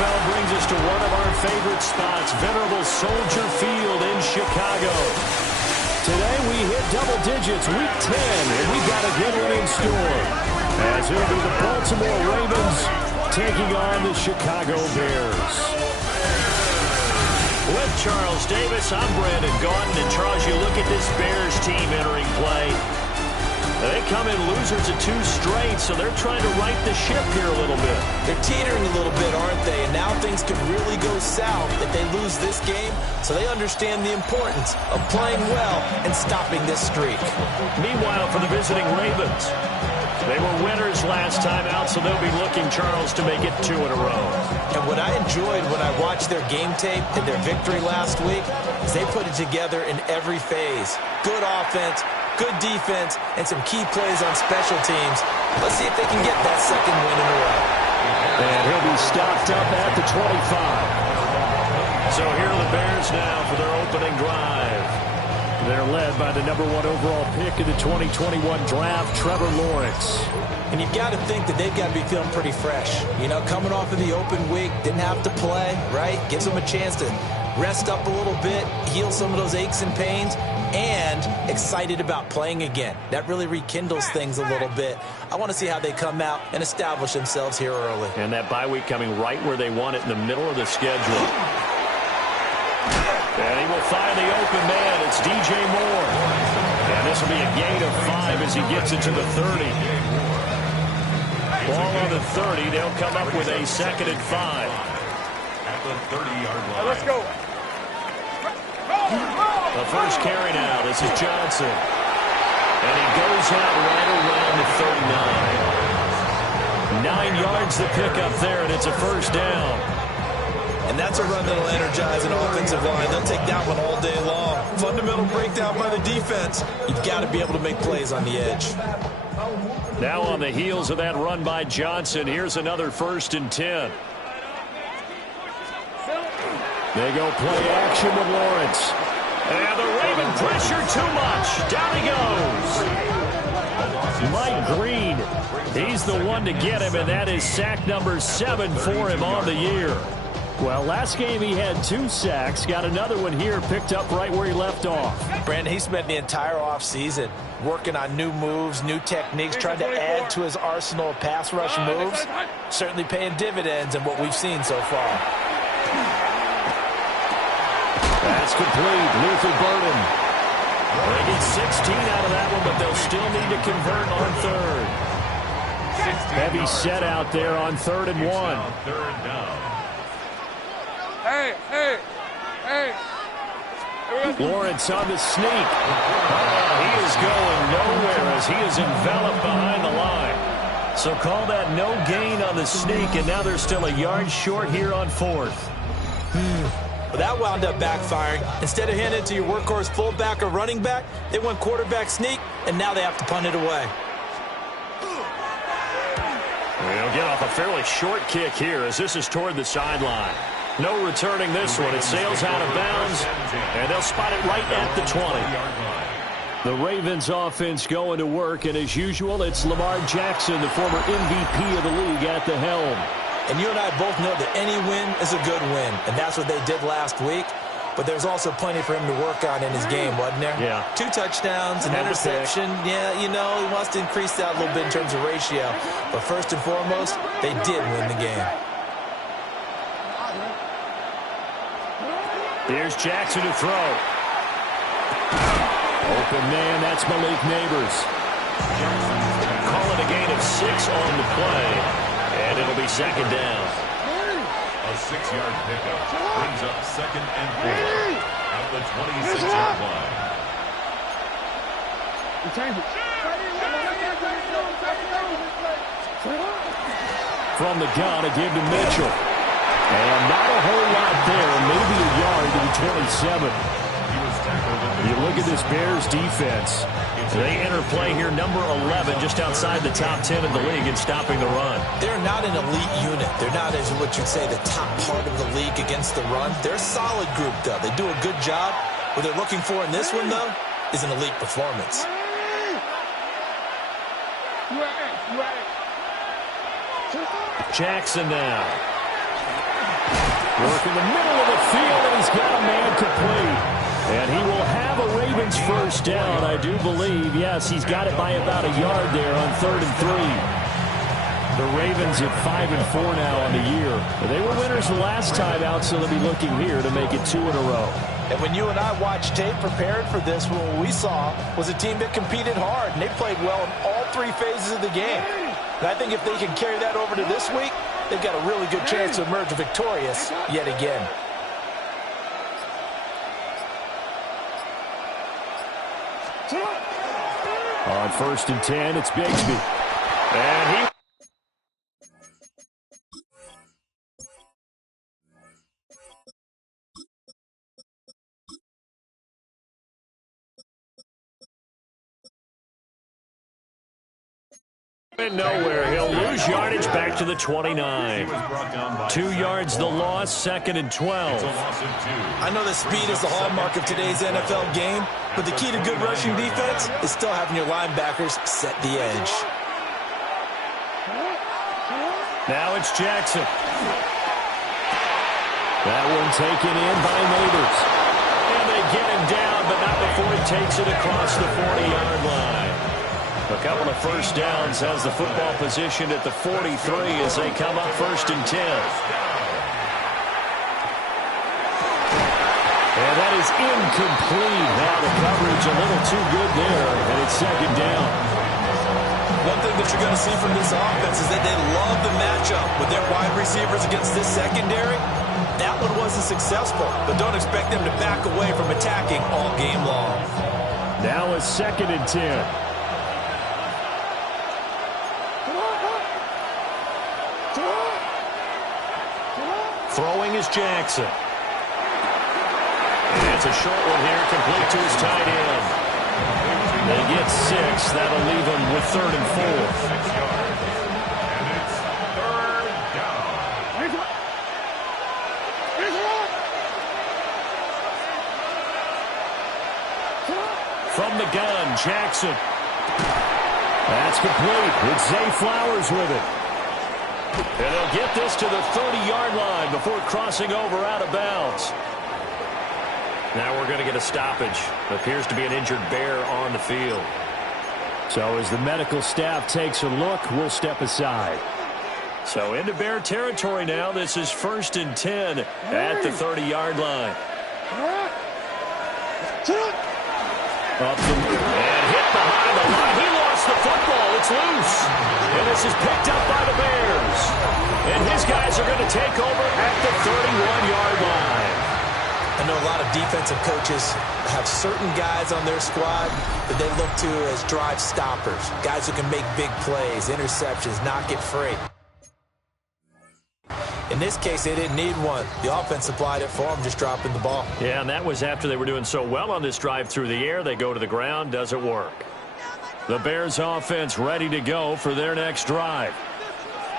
NFL brings us to one of our favorite spots, venerable Soldier Field in Chicago. Today we hit double digits, week 10, and we've got a good one in store. As it'll be the Baltimore Ravens taking on the Chicago Bears. With Charles Davis, I'm Brandon Gaudin. And Charles, you look at this Bears team entering play. They come in losers of 2 straight, so they're trying to right the ship here a little bit. They're teetering a little bit, aren't they? And now things could really go south if they lose this game, so they understand the importance of playing well and stopping this streak. Meanwhile, for the visiting Ravens, they were winners last time out, so they'll be looking, Charles, to make it 2 in a row. And what I enjoyed when I watched their game tape and their victory last week is they put it together in every phase. Good offense, good defense, and some key plays on special teams. Let's see if they can get that second win in a row. And he'll be stopped up at the 25. So here are the Bears now for their opening drive. They're led by the #1 overall pick in the 2021 draft, Trevor Lawrence. And you've got to think that they've got to be feeling pretty fresh. You know, coming off of the open week, didn't have to play, right? Gives them a chance to rest up a little bit, heal some of those aches and pains, and excited about playing again. That really rekindles things a little bit. I want to see how they come out and establish themselves here early. And that bye week coming right where they want it, in the middle of the schedule. And he will find the open man. It's DJ Moore. And this will be a gain of 5 as he gets it to the 30. Ball on the 30. They'll come up with a 2nd and 5. At the 30-yard line. Let's go. The first carry now. This is Johnson. And he goes out right around the 39. 9 yards to pick up there, and it's a first down. And that's a run that'll energize an offensive line. They'll take that one all day long. Fundamental breakdown by the defense. You've got to be able to make plays on the edge. Now on the heels of that run by Johnson, here's another 1st and 10. They go play action with Lawrence. And the Raven pressure too much. Down he goes. Mike Green, he's the one to get him, and that is sack number 7 for him on the year. Well, last game he had 2 sacks. Got another one here, picked up right where he left off. Brandon, he spent the entire offseason working on new moves, new techniques, trying to add to his arsenal of pass rush moves. Certainly paying dividends in what we've seen so far. That's complete. Luther Burden. They get 16 out of that one, but they'll still need to convert on 3rd. Heavy set out there on 3rd and 1. Hey. Lawrence on the sneak. He is going nowhere as he is enveloped behind the line. So call that no gain on the sneak, and now they're still a yard short here on 4th. Well, that wound up backfiring. Instead of handing it to your workhorse fullback or running back, they went quarterback sneak, and now they have to punt it away. They'll get off a fairly short kick here as this is toward the sideline. No returning this one. It sails out of bounds, and they'll spot it right at the 20. The Ravens offense going to work, and as usual, it's Lamar Jackson, the former MVP of the league, at the helm. And you and I both know that any win is a good win, and that's what they did last week. But there's also plenty for him to work on in his game, wasn't there? Yeah. 2 touchdowns, an interception. Yeah, you know, he wants to increase that a little bit in terms of ratio. But first and foremost, they did win the game. Here's Jackson to throw. Open man, that's Malik Neighbors. Call it a gain of 6 on the play, and it'll be 2nd down. A 6-yard pickup brings up 2nd and 4 at the 26-yard line. From the gun, a give to Mitchell. And not a whole lot there, maybe a yard to the 27. You look at this Bears defense. They enter play here, number 11, just outside the top 10 in the league in stopping the run. They're not an elite unit. They're not, as what you'd say, the top part of the league against the run. They're a solid group, though. They do a good job. What they're looking for in this one, though, is an elite performance. Jackson now. Work in the middle of the field, and he's got a man complete. And he will have a Ravens first down, I do believe. Yes, he's got it by about a yard there on 3rd and 3. The Ravens at 5-4 now on the year. They were winners the last time out, so they'll be looking here to make it 2 in a row. And when you and I watched tape preparing for this, what we saw was a team that competed hard, and they played well in all 3 phases of the game. And I think if they can carry that over to this week, they've got a really good chance to emerge victorious yet again. On 1st and 10, it's Bigsby. And he... nowhere. He'll lose yardage back to the 29. 2 yards the loss, 2nd and 12. I know that speed is the hallmark of today's NFL game, but the key to good rushing defense is still having your linebackers set the edge. Now it's Jackson. That one taken in by Neighbors. And they get him down, but not before he takes it across the 40-yard line. A couple of first downs, has the football positioned at the 43 as they come up 1st and 10. And that is incomplete. Now the coverage a little too good there, and it's 2nd down. One thing that you're going to see from this offense is that they love the matchup with their wide receivers against this secondary. That one wasn't successful, but don't expect them to back away from attacking all game long. Now it's 2nd and 10. Throwing is Jackson. And it's a short one here, complete to his tight end. They get 6. That'll leave them with 3rd and 4. And it's 3rd down. From the gun, Jackson. That's complete. It's Zay Flowers with it. And they'll get this to the 30-yard line before crossing over out of bounds. Now we're going to get a stoppage. Appears to be an injured Bear on the field. So as the medical staff takes a look, we'll step aside. So into Bear territory now. This is 1st and 10 at the 30-yard line. Up and hit behind the line. He lost the football. It's loose. And this is picked up by the Bears. And his guys are going to take over at the 31-yard line. I know a lot of defensive coaches have certain guys on their squad that they look to as drive stoppers, guys who can make big plays, interceptions, knock it free. In this case, they didn't need one. The offense supplied it for them, just dropping the ball. Yeah, and that was after they were doing so well on this drive through the air. They go to the ground, doesn't work. The Bears offense ready to go for their next drive.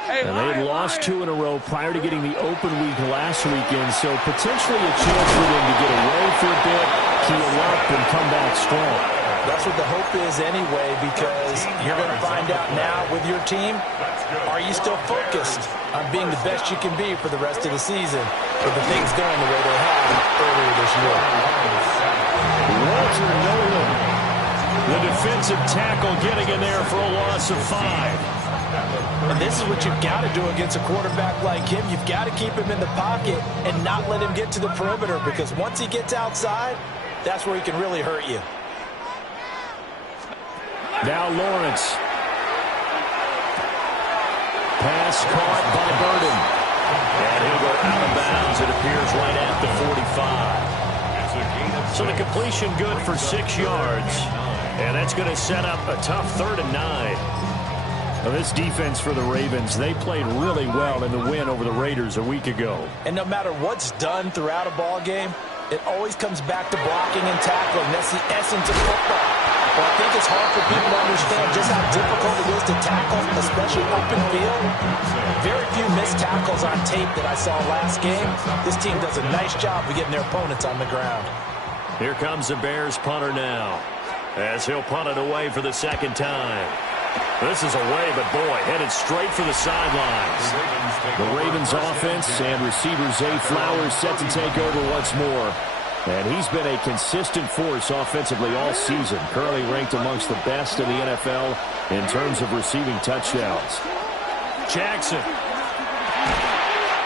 And they lost 2 in a row prior to getting the open week last weekend, so potentially a chance for them to get away for a bit, keel up, and come back strong. That's what the hope is anyway, because you're going to find out now with your team, are you still focused on being the best you can be for the rest of the season with the things going the way they have earlier this year? Walter Nolan, the defensive tackle, getting in there for a loss of 5. And this is what you've got to do against a quarterback like him. You've got to keep him in the pocket and not let him get to the perimeter, because once he gets outside, that's where he can really hurt you. Now Lawrence. Pass caught by Burden. And he'll go out of bounds. It appears right at the 45. So the completion good for 6 yards. And that's going to set up a tough 3rd and 9. Well, this defense for the Ravens, they played really well in the win over the Raiders a week ago. And no matter what's done throughout a ball game, it always comes back to blocking and tackling. That's the essence of football. But I think it's hard for people to understand just how difficult it is to tackle, especially open field. Very few missed tackles on tape that I saw last game. This team does a nice job of getting their opponents on the ground. Here comes the Bears punter now, as he'll punt it away for the 2nd time. This is away, but boy, headed straight for the sidelines. The Ravens offense and receiver Zay Flowers set to take over once more. And he's been a consistent force offensively all season, currently ranked amongst the best in the NFL in terms of receiving touchdowns. Jackson.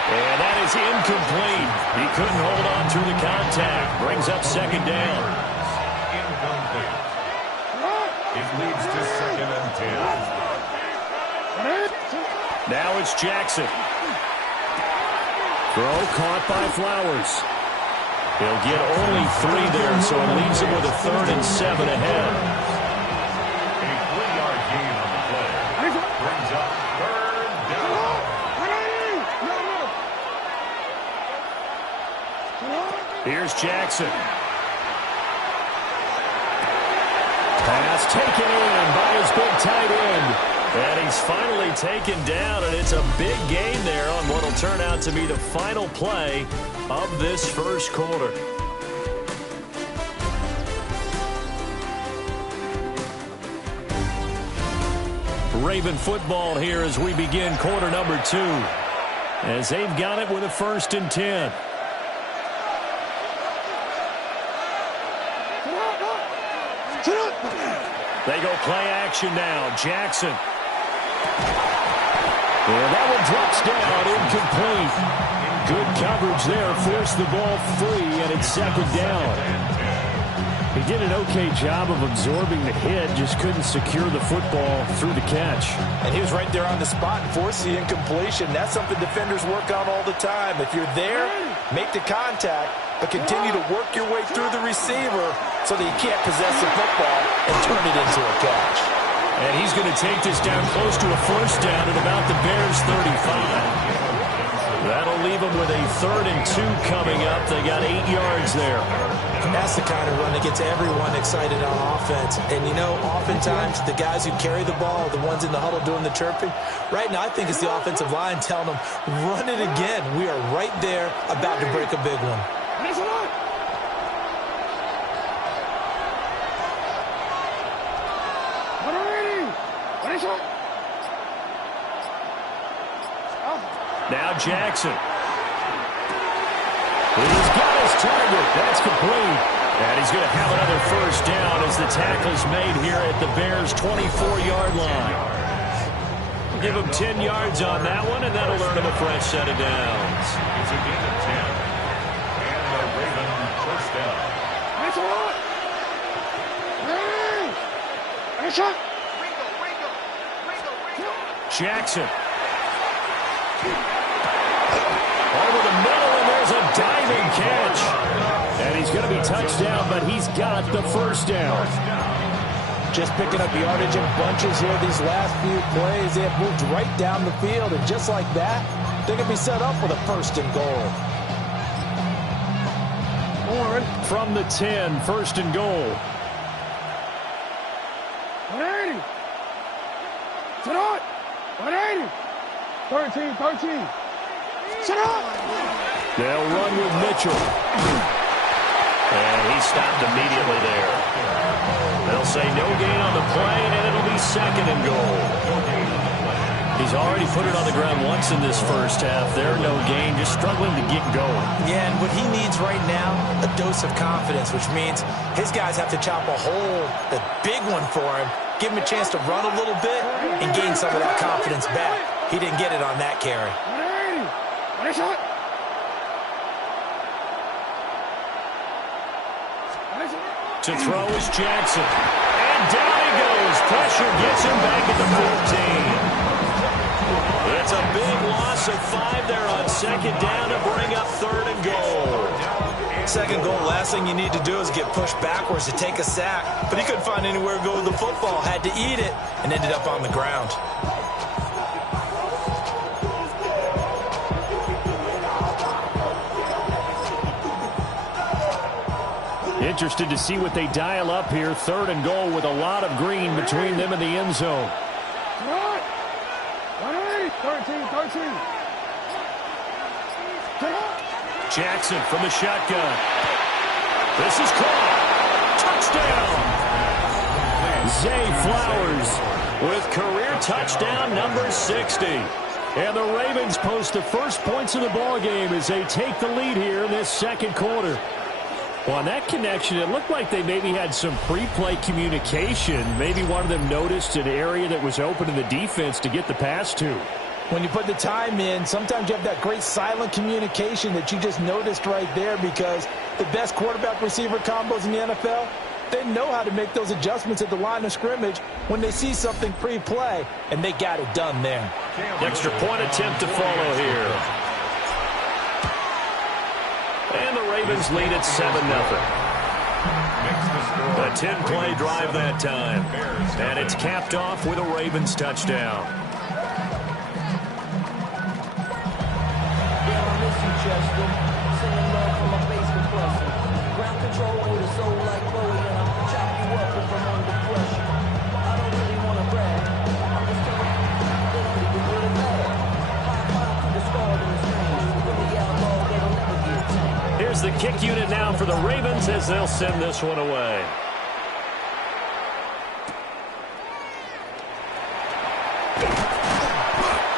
And that is incomplete. He couldn't hold on through the contact. Brings up second down. Incomplete. It leads to 2nd and 10. Now it's Jackson. Throw caught by Flowers. He'll get only 3 there, so it leaves him with a 3rd and 7 ahead. A 3-yard gain on the play. Brings up 3rd down. Here's Jackson. Pass taken in by his big tight end. And he's finally taken down, and it's a big gain there on what will turn out to be the final play of this first quarter. Raven football here as we begin quarter number 2. As they've got it with a 1st and 10. They go play action now. Jackson. And that one drops down, incomplete. Good coverage there, forced the ball free, and it's 2nd down. He did an okay job of absorbing the hit, just couldn't secure the football through the catch. And he was right there on the spot and forced the incompletion. That's something defenders work on all the time. If you're there, make the contact, but continue to work your way through the receiver so that you can't possess the football and turn it into a catch. And he's going to take this down close to a 1st down at about the Bears' 35. That'll leave them with a 3rd and 2 coming up. They got 8 yards there. That's the kind of run that gets everyone excited on offense. And, you know, oftentimes the guys who carry the ball are the ones in the huddle doing the chirping. Right now, I think it's the offensive line telling them, run it again. We are right there about to break a big one. Now Jackson. He's got his target. That's complete. And he's going to have another 1st down as the tackle's made here at the Bears' 24-yard line. Give him 10 yards on that one, and that'll earn him a fresh set of downs. It's a gain of 10. And a Raven 1st down. Jackson. Over the middle, and there's a diving catch. And he's going to be touchdown, but he's got the 1st down. Just picking up yardage in bunches here these last few plays. They have moved right down the field, and just like that, they're going to be set up with a 1st and goal. From the 10, 1st and goal. 180. 180. 13. Sit up. They'll run with Mitchell. And he stopped immediately there. They'll say no gain on the play, and it'll be 2nd and goal. He's already put it on the ground once in this first half. There, no gain, just struggling to get going. Yeah, and what he needs right now, a dose of confidence, which means his guys have to chop a hole, a big one for him, give him a chance to run a little bit and gain some of that confidence back. He didn't get it on that carry. 180. Shot. To throw is Jackson. And down he goes. Pressure gets him back at the 14. It's a big loss of 5 there on 2nd down to bring up 3rd and goal. 2nd goal, last thing you need to do is get pushed backwards to take a sack. But he couldn't find anywhere to go with the football, had to eat it, and ended up on the ground. Interested to see what they dial up here. 3rd and goal with a lot of green between them and the end zone. 13. Jackson from the shotgun. This is caught. Touchdown. Zay Flowers with career touchdown number 60. And the Ravens post the first points of the ballgame as they take the lead here in this second quarter. Well, on that connection, it looked like they maybe had some pre-play communication. Maybe one of them noticed an area that was open in the defense to get the pass to. When you put the time in, sometimes you have that great silent communication that you just noticed right there, because the best quarterback-receiver combos in the NFL, they know how to make those adjustments at the line of scrimmage when they see something pre-play, and they got it done there. Extra point attempt to follow here. And the Ravens lead at 7-0. A 10-play drive that time. And it's capped off with a Ravens touchdown. Ground control with a soul like Bowie, and I'll chop you up if I'm under pressure. I don't really want to brag. I'm just telling you, they don't even really matter. High five to the star in the screen. From the outlaw, they'll never get tamed. Here's the kick unit now for the Ravens as they'll send this one away.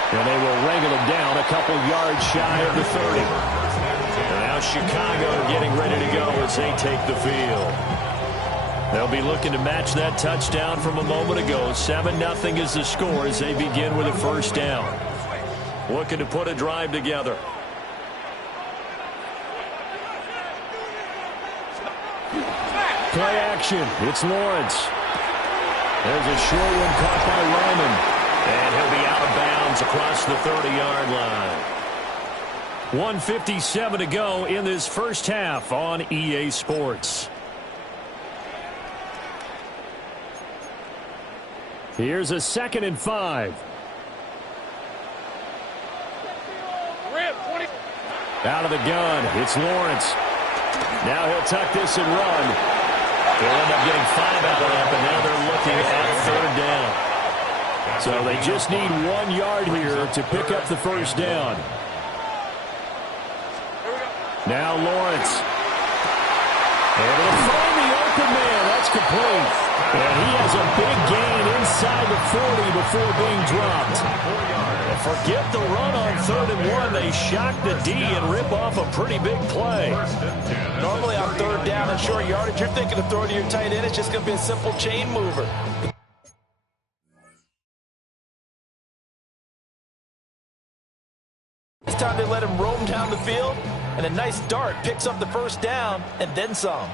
And they will wrangle him down a couple yards shy of the 30. And now Chicago getting ready to go as they take the field. They'll be looking to match that touchdown from a moment ago. 7-0 is the score as they begin with a first down. Looking to put a drive together. Play action. It's Lawrence. There's a short one caught by Lyman. And he'll be out of bounds across the 30-yard line. 1:57 to go in this first half on EA Sports. Here's a 2nd and 5. Out of the gun, it's Lawrence. Now he'll tuck this and run. They'll end up getting 5 out of that, but now they're looking at 3rd down. So they just need 1 yard here to pick up the first down. Now Lawrence. Able to find the open man. That's complete. And he has a big gain inside the 40 before being dropped. And forget the run on 3rd and 1. They shock the D and rip off a pretty big play. Normally on 3rd down and short yardage, you're thinking of throwing to your tight end. It's just going to be a simple chain mover. This time they let him roam down the field, and a nice dart picks up the first down and then some.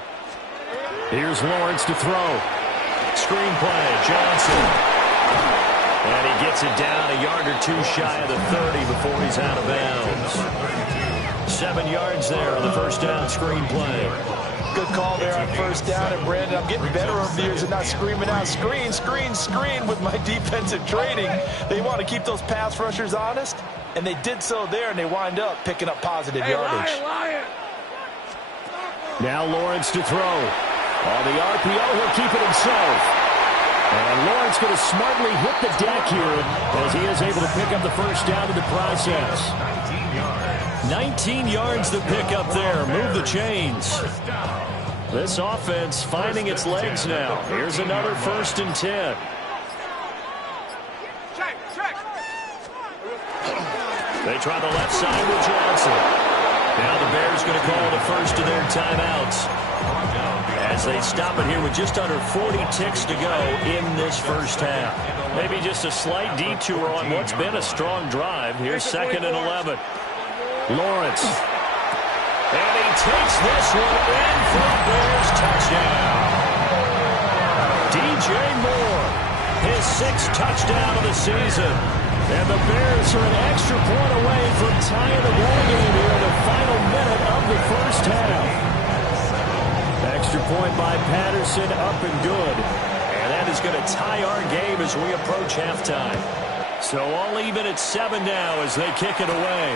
Here's Lawrence to throw. Screen play, Johnson. And he gets it down a yard or 2 shy of the 30 before he's out of bounds. 7 yards there on the first down screen play. Good call there on first down. And Brandon, I'm getting better over the years at not screaming out screen, screen, screen with my defensive training. They want to keep those pass rushers honest, and they did so there, and they wind up picking up positive yardage. Lion. Now Lawrence to throw. On the RPO, he'll keep it himself. And Lawrence going to smartly hit the deck here as he is able to pick up the first down in the process. 19 yards to pick up there. Move the chains. This offense finding its legs now. Here's another 1st and 10. They try the left side with Johnson. Now the Bears going to call the first of their timeouts as they stop it here with just under 40 ticks to go in this first half. Maybe just a slight detour on what's been a strong drive. Here's 2nd and 11. Lawrence. And he takes this one in for the Bears touchdown. DJ Moore, his 6th touchdown of the season. And the Bears are an extra point away from tying the ballgame here in the final minute of the first half. Extra point by Patterson, up and good. And that is going to tie our game as we approach halftime. So all even at 7 now as they kick it away.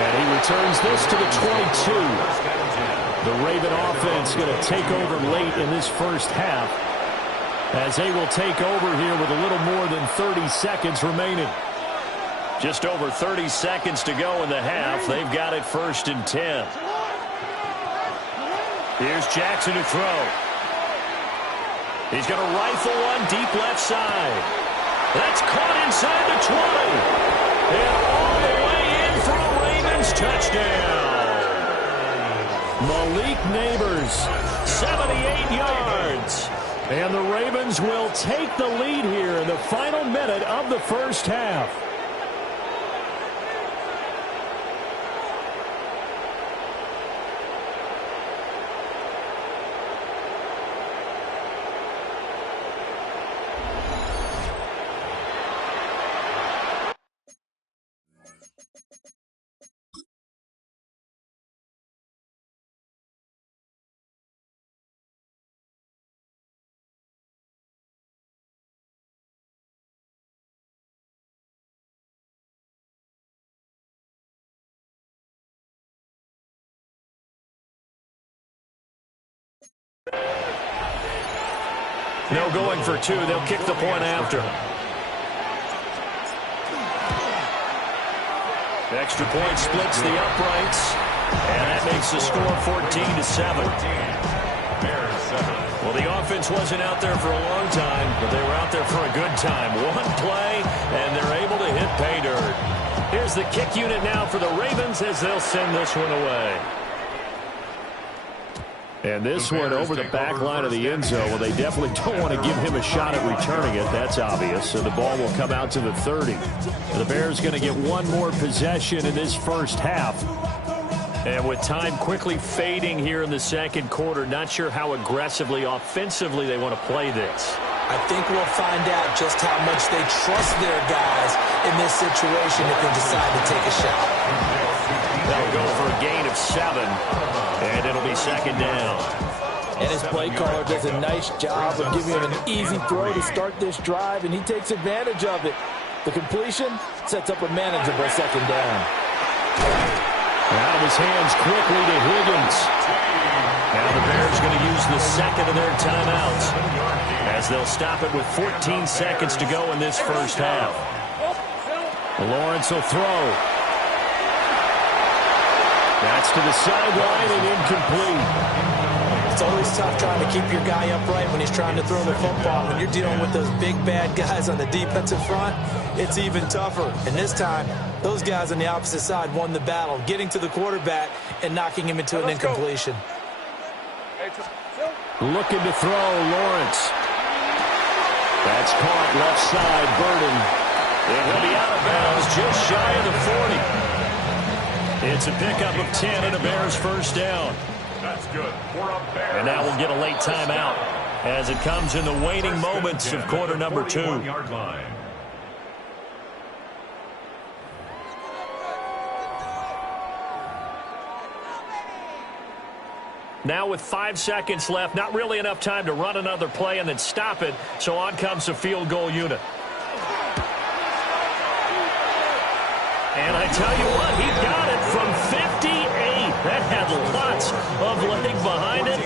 And he returns this to the 22. The Raven offense going to take over late in this first half as they will take over here with a little more than 30 seconds remaining. Just over 30 seconds to go in the half. They've got it 1st and 10. Here's Jackson to throw. He's going to rifle one deep left side. That's caught inside the 20. And all the way in for a Ravens touchdown. Malik Neighbors, 78 yards. And the Ravens will take the lead here in the final minute of the first half. No going for two. They'll kick the point after. Extra point splits the uprights. And that makes the score 14-7. Well, the offense wasn't out there for a long time, but they were out there for a good time. One play, and they're able to hit pay dirt. Here's the kick unit now for the Ravens as they'll send this one away. And this one over the back line of the end zone. Well, they definitely don't want to give him a shot at returning it. That's obvious. So the ball will come out to the 30. And the Bears going to get one more possession in this first half. And with time quickly fading here in the second quarter, not sure how aggressively, offensively they want to play this. I think we'll find out just how much they trust their guys in this situation if they decide to take a shot. They'll go for a gain of 7, and it'll be second down. And his play caller does a nice job of giving him an easy throw to start this drive, and he takes advantage of it. The completion sets up a manageable second down. Out of his hands quickly to Higgins. Now the Bears going to use the second of their timeouts as they'll stop it with 14 seconds to go in this first half. Lawrence will throw. That's to the sideline and incomplete. It's always tough trying to keep your guy upright when he's trying to throw the football. When you're dealing with those big, bad guys on the defensive front, it's even tougher. And this time, those guys on the opposite side won the battle, getting to the quarterback and knocking him into an incompletion. Looking to throw, Lawrence. That's caught left side, Burden. And he'll be out of bounds just shy of the 40. It's a pickup of 10 and a Bears first down. That's good for a Bears. And now we'll get a late timeout as it comes in the waning moments of quarter number 2. Now with 5 seconds left, not really enough time to run another play and then stop it, so on comes the field goal unit. And I tell you what, he got it from 58. That had lots of leg behind it.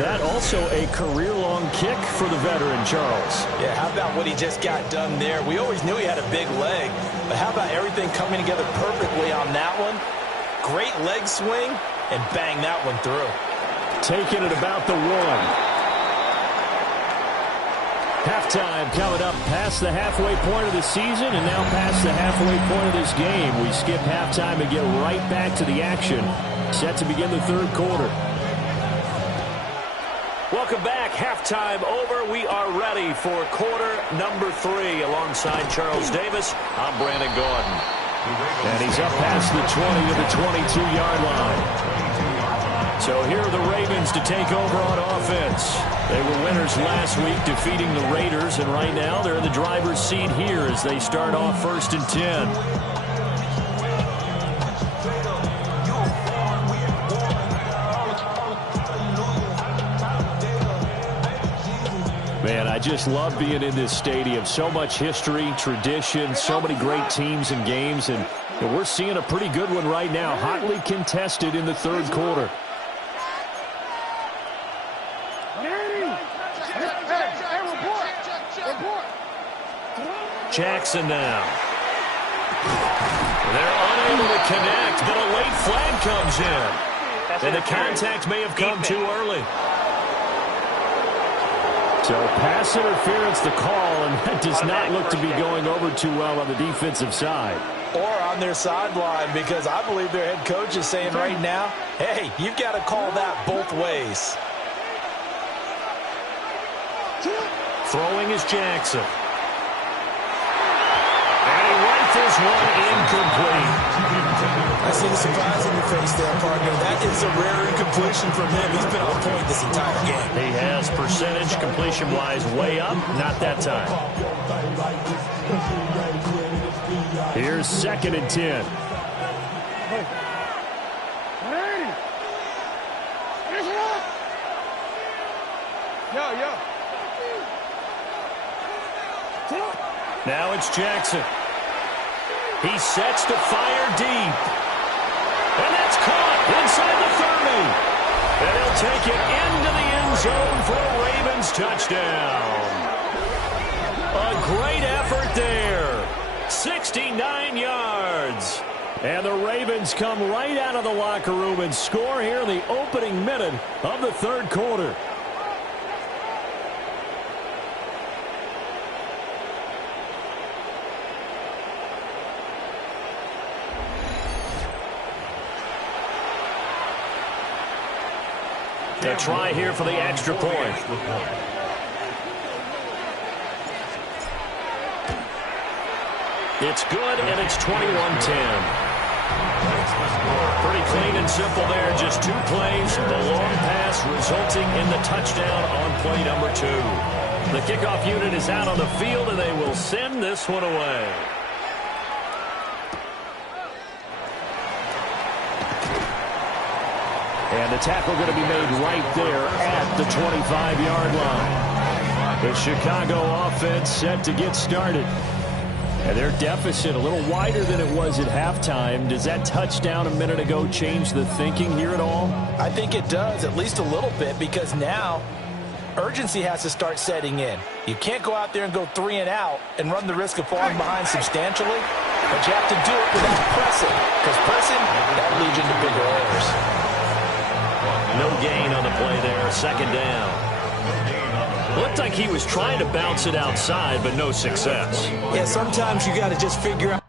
That also a career-long kick for the veteran, Charles. Yeah, how about what he just got done there? We always knew he had a big leg, but how about everything coming together perfectly on that one? Great leg swing, and bang that one through. Taking it about the 1. Halftime coming up past the halfway point of the season and now past the halfway point of this game. We skip halftime and get right back to the action. Set to begin the third quarter. Welcome back. Halftime over. We are ready for quarter number 3. Alongside Charles Davis, I'm Brandon Gordon. And he's up past the 20 to the 22-yard line. So here are the Ravens to take over on offense. They were winners last week, defeating the Raiders, and right now they're in the driver's seat here as they start off 1st and 10. Man, I just love being in this stadium. So much history, tradition, so many great teams and games, and we're seeing a pretty good one right now, hotly contested in the third quarter. Jackson now. They're unable to connect, but a late flag comes in. And the contact may have come too early. So pass interference the call, and that does not look to be going over too well on the defensive side. Or on their sideline, because I believe their head coach is saying right now, hey, you've got to call that both ways. Throwing is Jackson. And he right this one incomplete. I see the surprise in your face there, partner. That is a rare incompletion from him. He's been on point this entire game. He has percentage completion-wise way up. Not that time. Here's 2nd and 10. Now it's Jackson. He sets to fire deep. And that's caught inside the 30. And he'll take it into the end zone for a Ravens touchdown. A great effort there. 69 yards. And the Ravens come right out of the locker room and score here in the opening minute of the 3rd quarter. A try here for the extra point. It's good, and it's 21-10. Pretty clean and simple there. Just 2 plays. The long pass resulting in the touchdown on play number 2. The kickoff unit is out on the field, and they will send this one away. And the tackle going to be made right there at the 25-yard line. The Chicago offense set to get started. And their deficit a little wider than it was at halftime. Does that touchdown a minute ago change the thinking here at all? I think it does, at least a little bit, because now urgency has to start setting in. You can't go out there and go 3 and out and run the risk of falling behind substantially, but you have to do it without pressing, because pressing, that leads into bigger errors. No gain on the play there, 2nd down. Looked like he was trying to bounce it outside, but no success. Yeah, sometimes you got to just figure out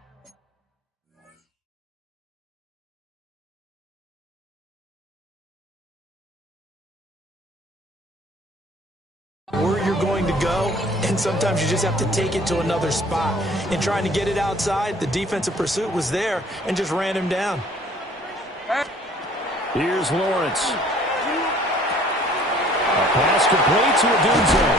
where you're going to go, and sometimes you just have to take it to another spot. And trying to get it outside, the defensive pursuit was there and just ran him down. Here's Lawrence. A pass complete to Odunze.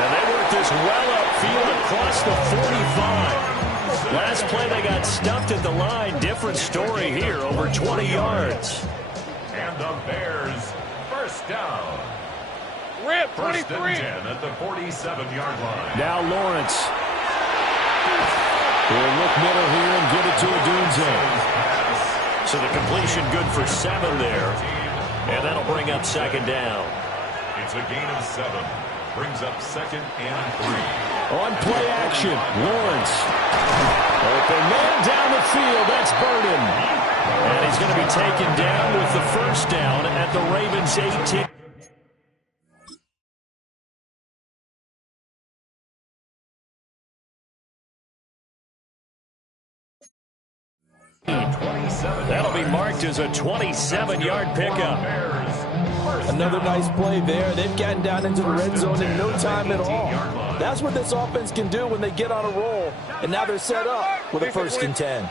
And they work this well upfield across the 45. Last play they got stuffed at the line. Different story here, over 20 yards. And the Bears, 1st down. Rip, 1st 23. and 10 at the 47-yard line. Now Lawrence. He'll look middle here and give it to Odunze. So the completion good for 7 there. And that'll bring up 2nd down. It's a gain of 7. Brings up 2nd and 3. On play action, Lawrence. Open man down the field. That's Burden. And he's going to be taken down with the 1st down at the Ravens 18. That'll be marked as a 27-yard pickup. Another nice play there. They've gotten down into the red zone in no time at all. That's what this offense can do when they get on a roll. And now they're set up with a 1st and 10. A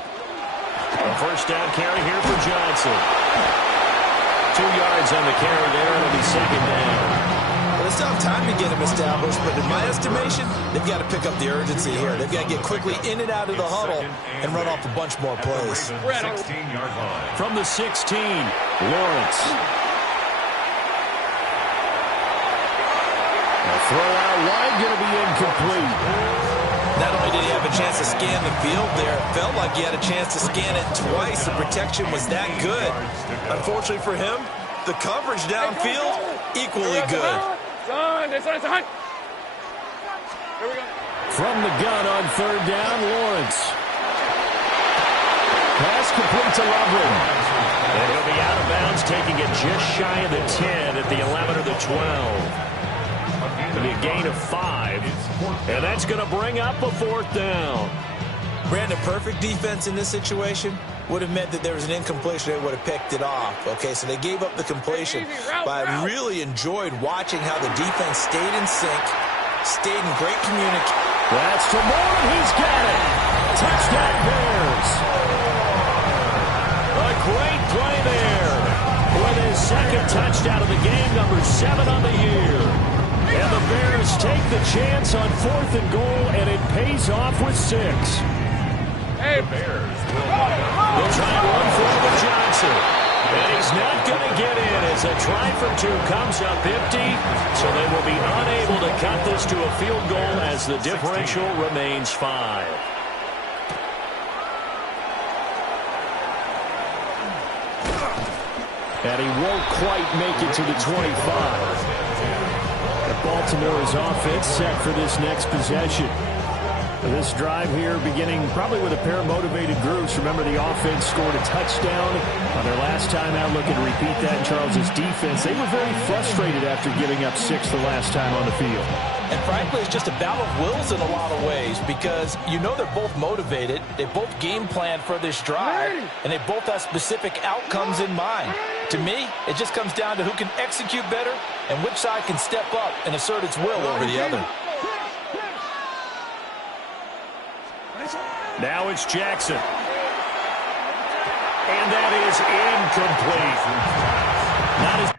1st down carry here for Johnson. 2 yards on the carry there. It'll be 2nd down. Well, they still have time to get him established, but in my estimation, they've got to pick up the urgency here. They've got to get quickly in and out of the huddle and run off a bunch more plays. 16-yard line. From the 16, Lawrence. A throw out wide, going to be incomplete. Not only did he have a chance to scan the field there, it felt like he had a chance to scan it twice. The protection was that good. Unfortunately for him, the coverage downfield, equally good. From the gun on 3rd down, Lawrence. Pass complete to Loveland. And he'll be out of bounds, taking it just shy of the 10 at the 11 or the 12. It'll be a gain of 5. And that's going to bring up a 4th down. Brandon, perfect defense in this situation would have meant that there was an incompletion. They would have picked it off. Okay, so they gave up the completion. But I really enjoyed watching how the defense stayed in sync, stayed in great communication. That's to Moore. He's got it. Touchdown Bears. A great play there. With his second touchdown of the game, number 7 on the year. And the Bears take the chance on 4th and goal, and it pays off with 6. Hey, Bears will They'll try and run for it with Johnson. And he's not going to get in as a try from 2 comes up empty. So they will be unable to cut this to a field goal as the differential remains 5. And he won't quite make it to the 25. Baltimore's offense set for this next possession. This drive here beginning probably with a pair of motivated groups. Remember, the offense scored a touchdown on their last time out. Looking to repeat that in Charles's defense. They were very frustrated after giving up 6 the last time on the field. And frankly, it's just a battle of wills in a lot of ways because you know they're both motivated. They both game plan for this drive, and they both have specific outcomes in mind. To me, it just comes down to who can execute better and which side can step up and assert its will over the other. Now it's Jackson. And that is incomplete. Not as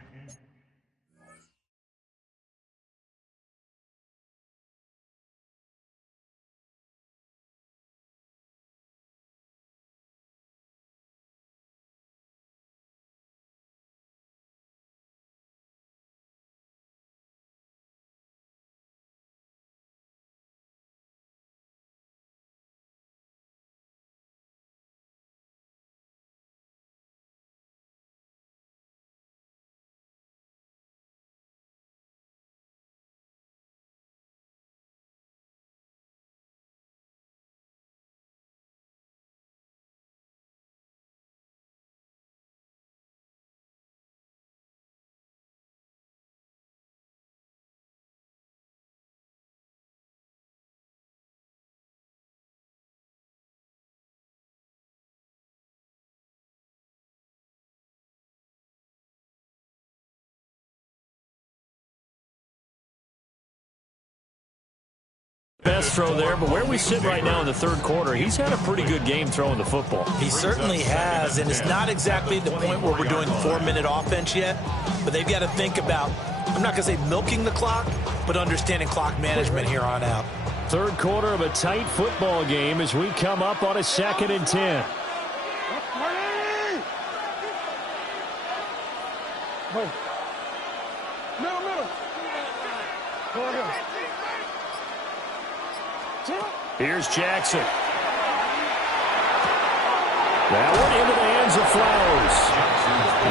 best throw there, but where we sit right now in the 3rd quarter, he's had a pretty good game throwing the football. He certainly has, and it's not exactly the point where we're doing 4-minute offense yet, but they've got to think about, I'm not going to say milking the clock, but understanding clock management here on out. 3rd quarter of a tight football game as we come up on a 2nd and 10. Middle. Go ahead. Here's Jackson. That one into the hands of Flowers.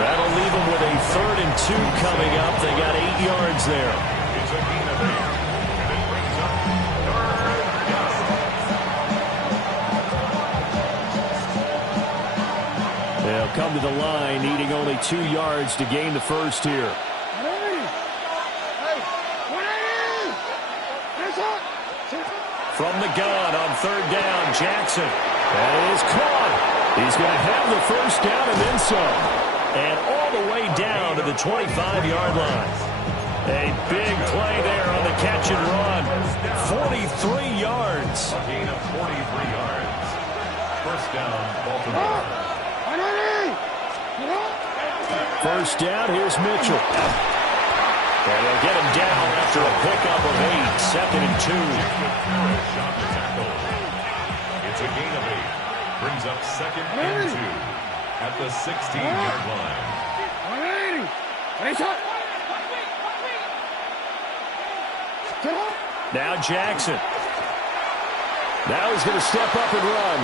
That'll leave them with a 3rd and 2 coming up. They got 8 yards there. It's a gain of 8. And it brings up 3rd down. They'll come to the line, needing only 2 yards to gain the first here. From the gun on 3rd down, Jackson. That is caught. He's going to have the first down and then some. And all the way down to the 25-yard line. A big play there on the catch and run. 43 yards. A gain of 43 yards. First down, Baltimore. First down, here's Mitchell. And they'll get him down after a pickup of 8. 2nd and 2. Shot to tackle. It's a gain of 8. Brings up 2nd and 2 at the 16-yard line. Now Jackson. Now he's going to step up and run.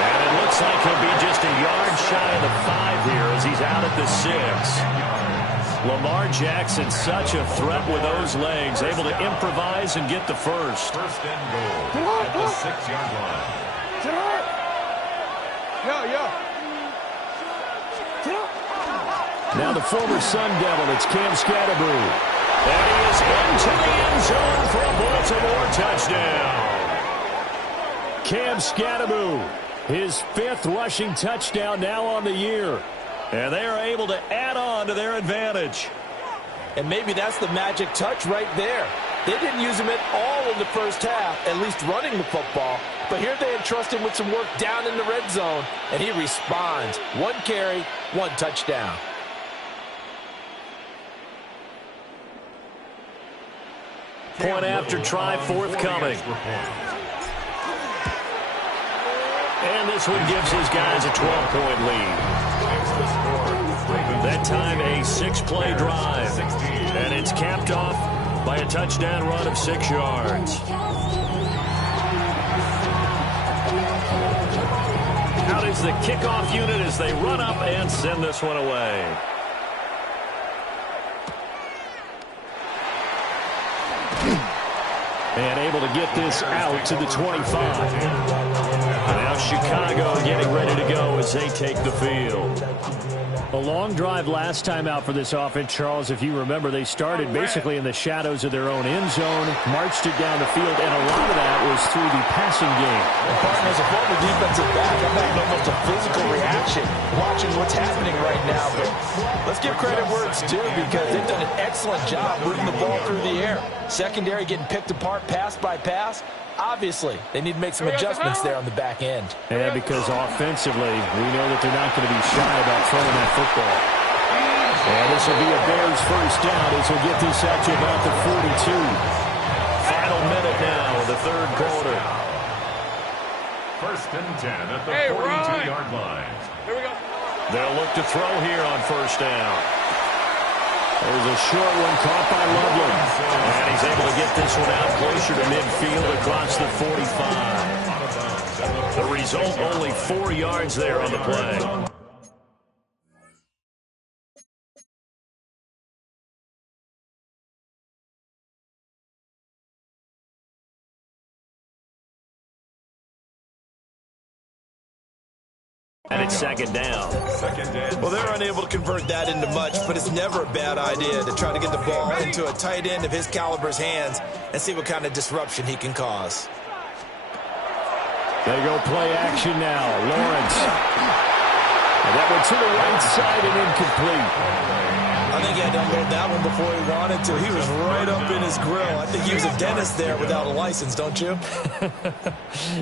And it looks like he'll be just a yard shy of the 5 here as he's out at the 6. Lamar Jackson, such a threat with those legs, able to improvise and get the first. First and goal at the 6-yard line. Now the former Sun Devil, it's Cam Scatterboo. And he is into the end zone for a Baltimore touchdown. Cam Scatterboo, his 5th rushing touchdown now on the year. And they are able to add on to their advantage. And maybe that's the magic touch right there. They didn't use him at all in the first half, at least running the football. But here they entrust him with some work down in the red zone, and he responds. 1 carry, 1 touchdown. Point after try forthcoming. And this one gives his guys a 12-point lead. That time a 6-play drive. And it's capped off by a touchdown run of 6 yards. Out is the kickoff unit as they run up and send this one away. And able to get this out to the 25. Now Chicago getting ready to go as they take the field. A long drive last time out for this offense, Charles. If you remember, they started basically in the shadows of their own end zone, marched it down the field, and a lot of that was through the passing game. As a former defensive back, I'm having almost a physical reaction watching what's happening right now. But let's give credit where it's due because they've done an excellent job moving the ball through the air. Secondary getting picked apart pass by pass. Obviously, they need to make some adjustments there on the back end. Yeah, because offensively, we know that they're not going to be shy about throwing that football. And this will be a Bears first down as we'll get this out to about the 42. Final minute now of the 3rd quarter. 1st and 10 at the 42-yard line. Here we go. They'll look to throw here on first down. There's a short one caught by Loveland. And he's able to get this one out closer to midfield across the 45. The result, only 4 yards there on the play. And it's 2nd down. Well, they're unable to convert that into much, but it's never a bad idea to try to get the ball into a tight end of his caliber's hands and see what kind of disruption he can cause. They go play action now. Lawrence. And that went to the right side and incomplete. I think he had to unload that one before he wanted to. He was right up in his grill. I think he was a dentist there without a license, don't you?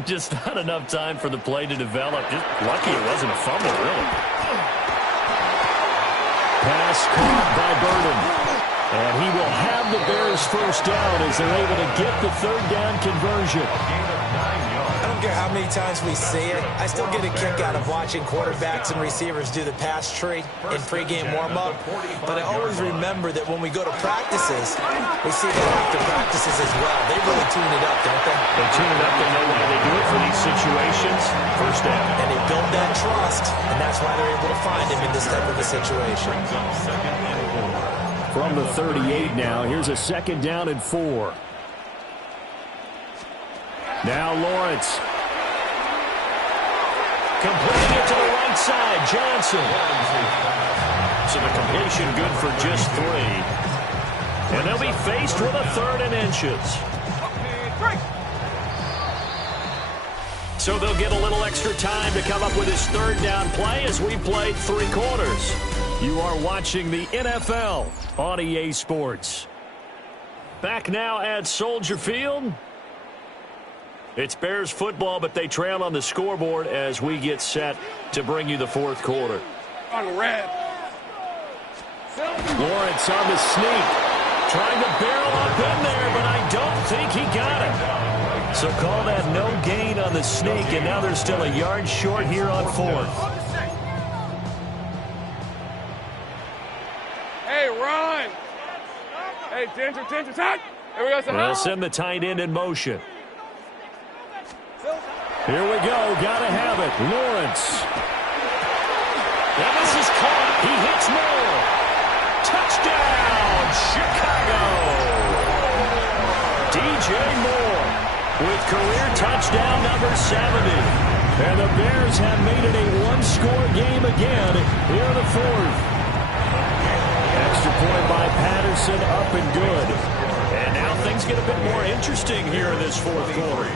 Just not enough time for the play to develop. Just lucky it wasn't a fumble, really. Pass caught by Burden. And he will have the Bears first down as they're able to get the 3rd down conversion. I don't care how many times we see it. I still get a kick out of watching quarterbacks and receivers do the pass tree in pregame warm-up. But I always remember that when we go to practices, we see that after practices as well. They really tune it up, don't they? They tune it up. They know why they do it for these situations. First down. And they build that trust, and that's why they're able to find him in this type of a situation. From the 38 now, here's a 2nd down and 4. Now Lawrence. Completing it to the right side, Johnson. So the completion good for just 3. And they'll be faced with a 3rd and inches. So they'll get a little extra time to come up with his 3rd down play as we played 3 quarters. You are watching the NFL on EA Sports. Back now at Soldier Field. It's Bears football, but they trail on the scoreboard as we get set to bring you the 4th quarter. On the red. Lawrence on the sneak. Trying to barrel up in there, but I don't think he got it. So call that no gain on the sneak, and now they're still a yard short here on 4th. Hey, run. Hey, tension, tight. Here we go. They'll send the tight end in motion. Here we go. Got to have it. Lawrence. And this is caught. He hits Moore. Touchdown, Chicago. DJ Moore with career touchdown number 70. And the Bears have made it a 1-score game again here in the 4th. point by Patterson, up and good. And now things get a bit more interesting here in this fourth quarter.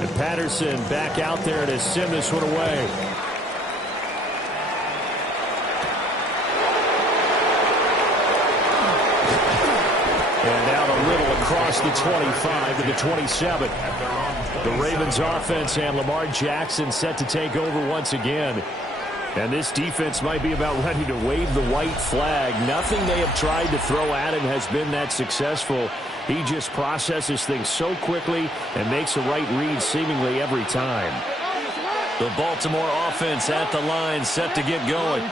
And Patterson back out there to send this one away. And out a little across the 25 to the 27. The Ravens offense and Lamar Jackson set to take over once again. And this defense might be about ready to wave the white flag. Nothing they have tried to throw at him has been that successful. He just processes things so quickly and makes the right read seemingly every time. The Baltimore offense at the line, set to get going.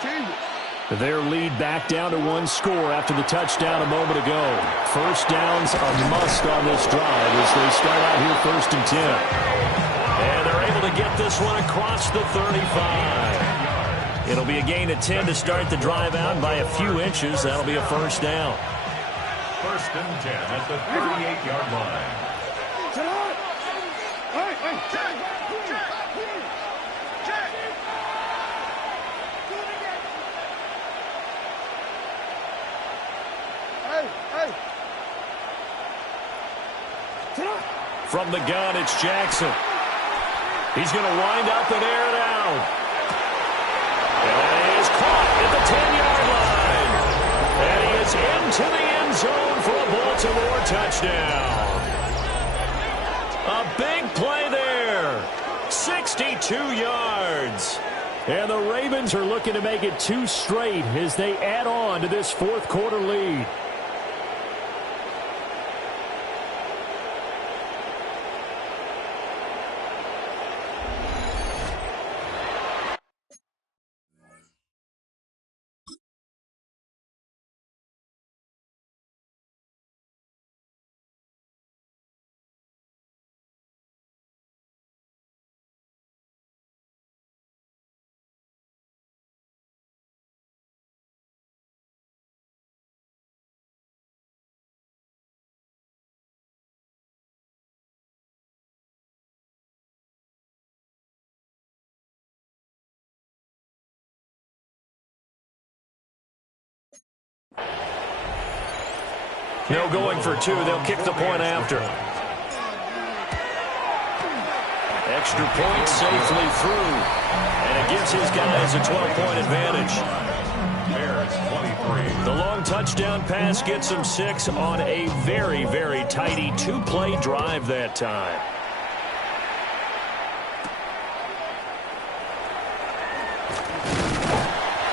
Their lead back down to one score after the touchdown a moment ago. First down's a must on this drive as they start out here 1st and 10. And they're able to get this one across the 35. It'll be a gain of 10 to start the drive out by a few inches. That'll be a first down. 1st and 10 at the 38-yard line. From the gun, it's Jackson. He's going to wind up and air it out. And he is caught at the 10-yard line. And he is into the end zone for a Baltimore touchdown. A big play there. 62 yards. And the Ravens are looking to make it 2 straight as they add on to this fourth quarter lead. No going for 2. They'll kick the point after. Extra point safely through. And it gives his guys a 12-point advantage. Bears 23. The long touchdown pass gets them 6 on a very, very tidy 2-play drive that time.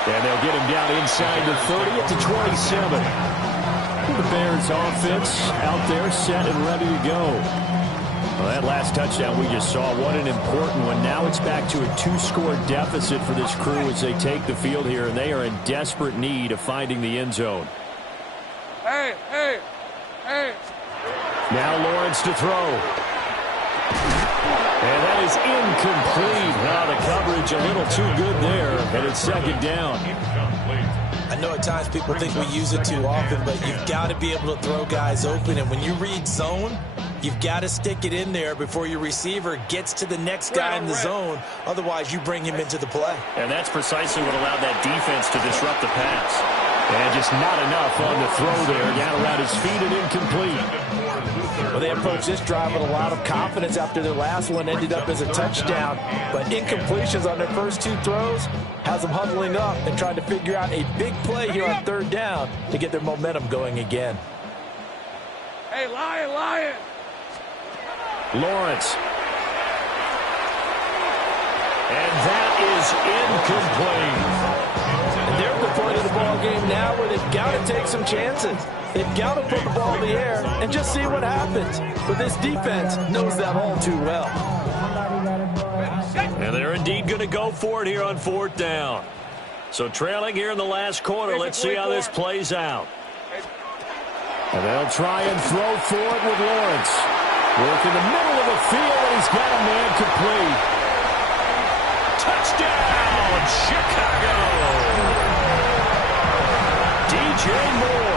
And they'll get him down inside the 30 at the 27. The Bears offense out there set and ready to go. Well, that last touchdown we just saw, what an important one. Now it's back to a 2-score deficit for this crew as they take the field here, and they are in desperate need of finding the end zone. Hey. Now Lawrence to throw. And that is incomplete. Now the coverage a little too good there, and it's 2nd down. I know at times people think we use it too often, but you've got to be able to throw guys open. And when you read zone, you've got to stick it in there before your receiver gets to the next guy in the zone. Otherwise, you bring him into the play. And that's precisely what allowed that defense to disrupt the pass. And just not enough on the throw there. Down around his feet and incomplete. Well, they approached this drive with a lot of confidence after their last one ended up as a touchdown. But incompletions on their first 2 throws has them huddling up and trying to figure out a big play here on 3rd down to get their momentum going again. Hey, Lion. Lawrence. And that is incomplete. And they're at the point of the ball game now where they've got to take some chances. They've got to put the ball in the air and just see what happens. But this defense knows that all too well. And they're indeed going to go for it here on 4th down. So trailing here in the last quarter, let's see how this plays out. And they'll try and throw for it with Lawrence. Work in the middle of the field, and he's got a man complete. Touchdown, Chicago! DJ Moore.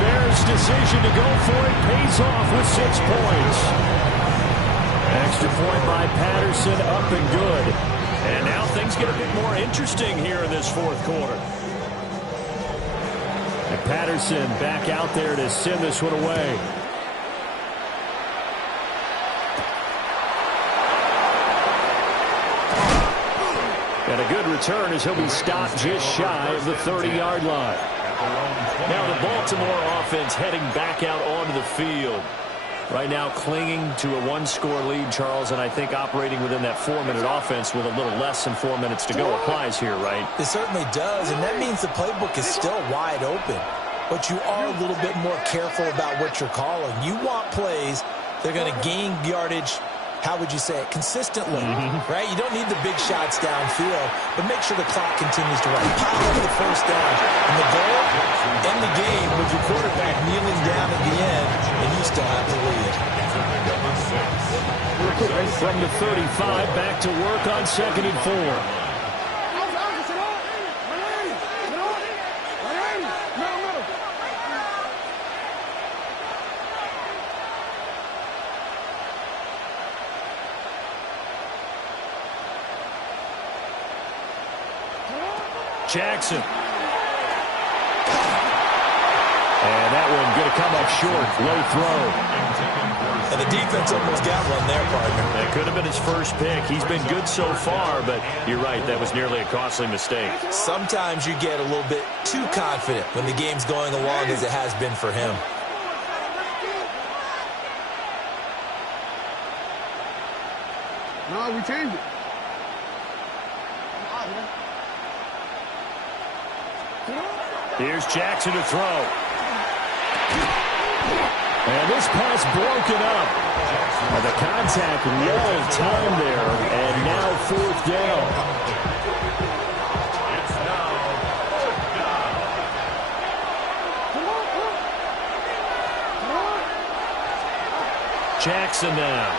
Bears' decision to go for it pays off with 6 points. Extra point by Patterson, up and good. And now things get a bit more interesting here in this fourth quarter. And Patterson back out there to send this one away. And a good return as he'll be stopped just shy of the 30-yard line. Now the Baltimore offense heading back out onto the field. Right now clinging to a one-score lead, Charles, and I think operating within that 4-minute offense with a little less than 4 minutes to go applies here, right? It certainly does, and that means the playbook is still wide open. But you are a little bit more careful about what you're calling. You want plays that are going to gain yardage, how would you say it, consistently, right? You don't need the big shots downfield, but make sure the clock continues to run. Pile up the first down. And the goal, end the game with your quarterback kneeling down at the end, and you still have the lead. From the 35, back to work on 2nd and 4. Jackson. And that one going to come up short. Low throw. And the defense almost got one there, partner. That could have been his first pick. He's been good so far, but you're right, that was nearly a costly mistake. Sometimes you get a little bit too confident when the game's going along as it has been for him. No, we changed it. Here's Jackson to throw. And this pass broken up. And the contact well timed there. And now 4th down. It's now 4th down. Jackson now.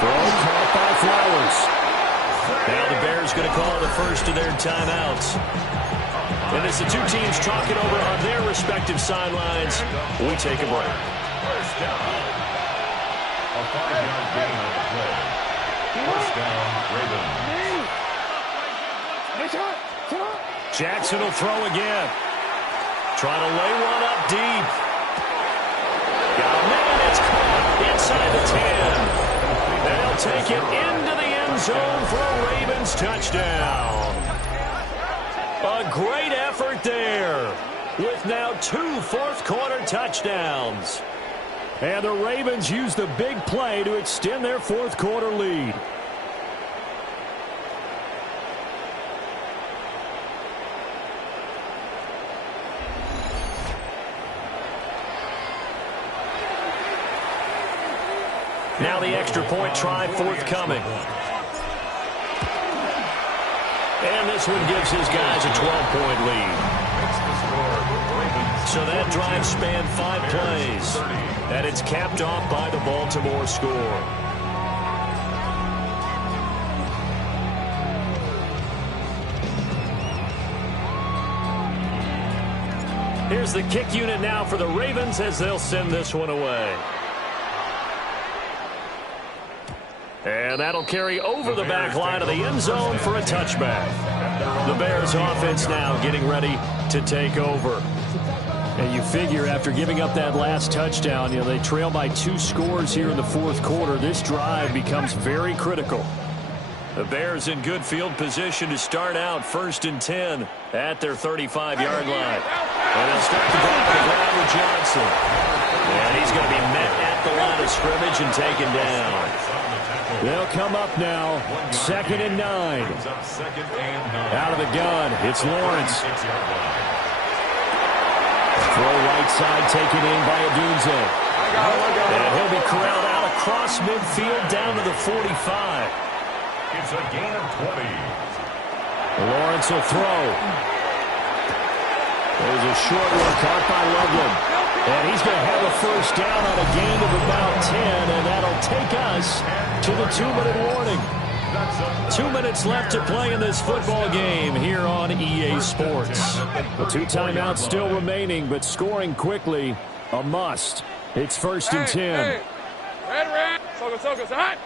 Throw caught by Flowers. Now the Bears going to call the first of their timeouts. And as the two teams talk it over on their respective sidelines, we take a break. First down. A 5-yard gain on the play. First down, Ravens. Jackson will throw again. Trying to lay one up deep. Got a man, it's caught inside the 10. They'll take it into the end zone for a Ravens touchdown. A great effort there with now 2 fourth-quarter touchdowns. And the Ravens use the big play to extend their fourth-quarter lead. Now the extra point try forthcoming. And this one gives his guys a 12-point lead. So that drive spanned 5 plays. And it's capped off by the Baltimore score. Here's the kick unit now for the Ravens as they'll send this one away. And that'll carry over the back line of the end zone for a touchback. The Bears offense now getting ready to take over. And you figure after giving up that last touchdown, they trail by 2 scores here in the fourth quarter. This drive becomes very critical. The Bears in good field position to start out 1st and 10 at their 35-yard line. And they'll start the ball on the ground with Johnson. And he's going to be met at the line of scrimmage and taken down. They'll come up now, 2nd and 9. Out of the gun, it's Lawrence. Throw right side taken in by Adunze. And he'll be corralled out across midfield down to the 45. It's a gain of 20. Lawrence will throw. There's a short one caught by Loveland. And he's going to have a first down on a gain of about 10, and that'll take us to the 2-minute warning. 2 minutes left to play in this football game here on EA Sports. The 2 timeouts still remaining, but scoring quickly, a must. It's 1st and 10. Red. Focus. Hot.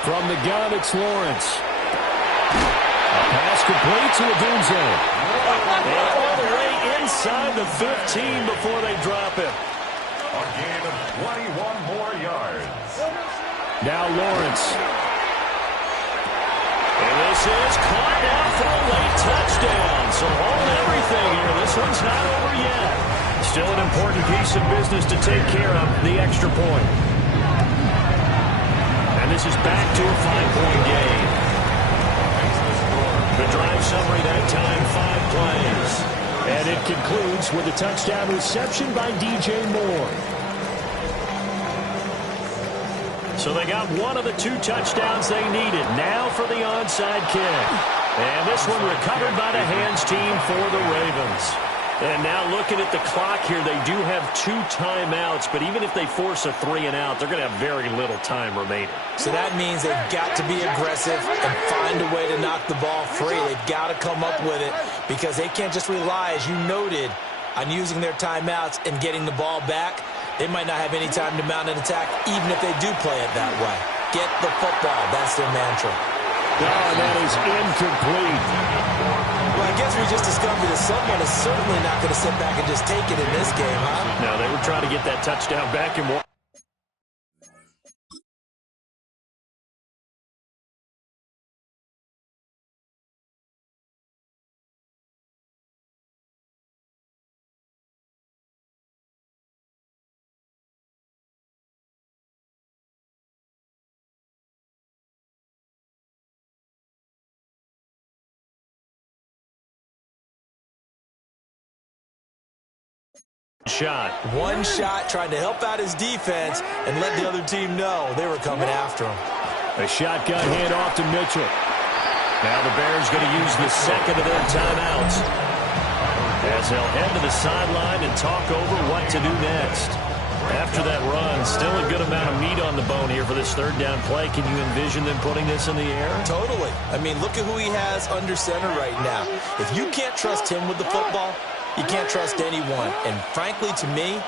From the gun, it's Lawrence. A pass complete to Adunze. All the way inside the 15 before they drop it. A gain of 21 more yards. Now Lawrence. And this is caught now for a late touchdown. So hold everything here. This one's not over yet. Still an important piece of business to take care of, the extra point. And this is back to a 5-point game. The drive summary that time, 5 plays. And it concludes with a touchdown reception by DJ Moore. So they got one of the 2 touchdowns they needed. Now for the onside kick. And this one recovered by the hands team for the Ravens. And now looking at the clock here, they do have 2 timeouts, but even if they force a 3 and out, they're going to have very little time remaining. So that means they've got to be aggressive and find a way to knock the ball free. They've got to come up with it because they can't just rely, as you noted, on using their timeouts and getting the ball back. They might not have any time to mount an attack, even if they do play it that way. Get the football. That's their mantra. Oh, that is incomplete. Well, I guess we just discovered that someone is certainly not going to sit back and just take it in this game, huh? No, they were trying to get that touchdown back and more. Shot. One shot trying to help out his defense and let the other team know they were coming after him. A shotgun handoff to Mitchell. Now the Bears going to use the second of their timeouts as they'll head to the sideline and talk over what to do next. After that run, still a good amount of meat on the bone here for this 3rd down play. Can you envision them putting this in the air? Totally. I mean, look at who he has under center right now. If you can't trust him with the football, you can't trust anyone. And frankly, to me,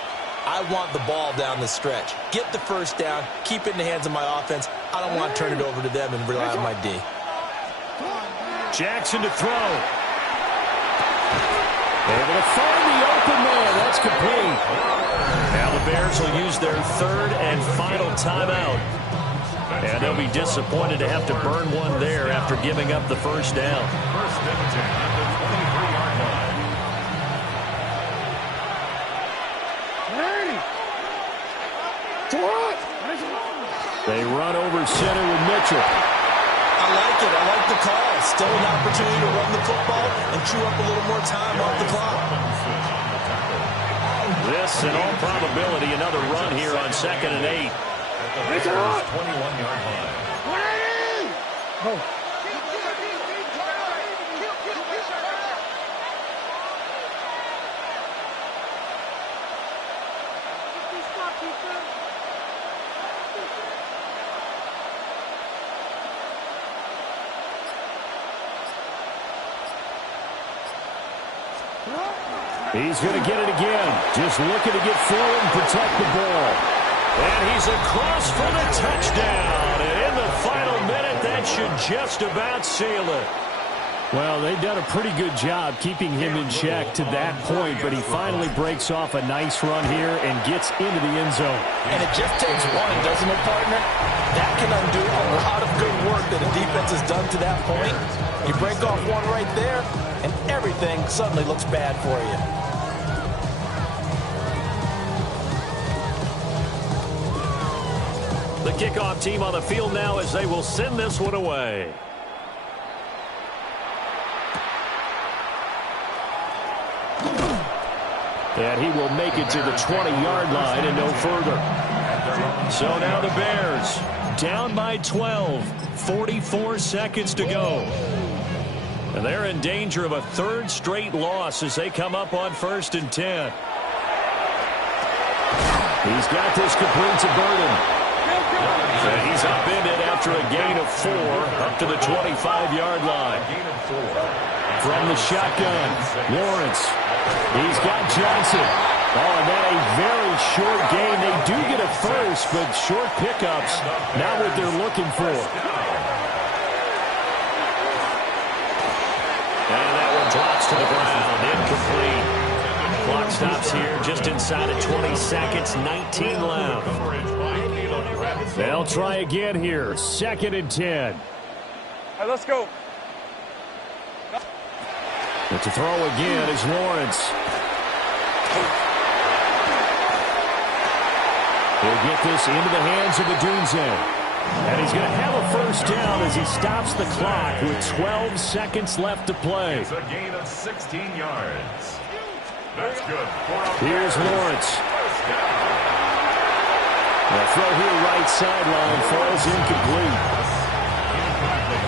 I want the ball down the stretch. Get the 1st down, keep it in the hands of my offense. I don't want to turn it over to them and rely on my D. Jackson to throw. Able to find the open man. That's complete. Now the Bears will use their 3rd and final timeout. And they'll be disappointed to have to burn one there after giving up the 1st down. 1st and 10 at the 23-yard line. They run over center with Mitchell. I like it. I like the call. Still an opportunity to run the football and chew up a little more time off the clock. This, in all probability, another run here on 2nd and 8. At the 21-yard line. He's going to get it again. Just looking to get forward and protect the ball. And he's across for the touchdown. And in the final minute, that should just about seal it. Well, they've done a pretty good job keeping him in check to that point, but he finally breaks off a nice run here and gets into the end zone. And it just takes one, doesn't it, partner? That can undo a lot of good work that a defense has done to that point. You break off one right there, and everything suddenly looks bad for you. The kickoff team on the field now as they will send this one away. And he will make it to the 20-yard line and no further. So now the Bears down by 12, 44 seconds to go. And they're in danger of a 3rd straight loss as they come up on 1st and 10. He's got this complete to Burden. And he's up after a gain of 4 up to the 25-yard line. From the shotgun, Lawrence. He's got Johnson. Oh, and then a very short gain. They do get a first, but short pickups, not what they're looking for. And that one drops to the ground, incomplete. Clock stops here just inside of 20 seconds, 19 left. They'll try again here, 2nd and 10. Hey, let's go. But to throw again is Lawrence. He'll get this into the hands of the Dunze. And he's going to have a first down as he stops the clock with 12 seconds left to play. It's a gain of 16 yards. That's good. Here's Lawrence. The throw here right sideline falls incomplete.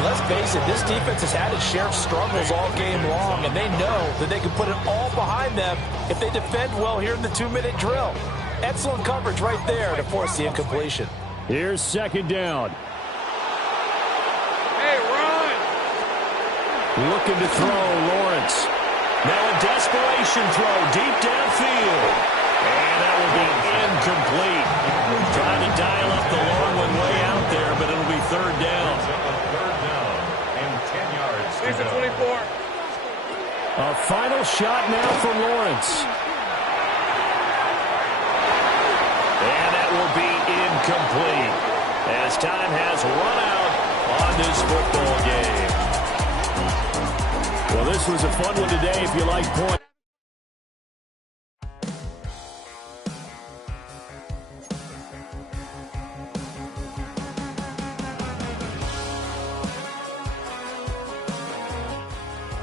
Let's face it, this defense has had its share of struggles all game long, and they know that they can put it all behind them if they defend well here in the 2-minute drill. Excellent coverage right there to force the incompletion. Here's 2nd down. Hey, run. Looking to throw, Lawrence. Now a desperation throw deep downfield. And that will be incomplete. Trying to dial up the long one way out there, but it'll be 3rd down. And 10 yards. Here's the 24. A final shot now for Lawrence. And that will be incomplete as time has run out on this football game. Well, this was a fun one today if you like points.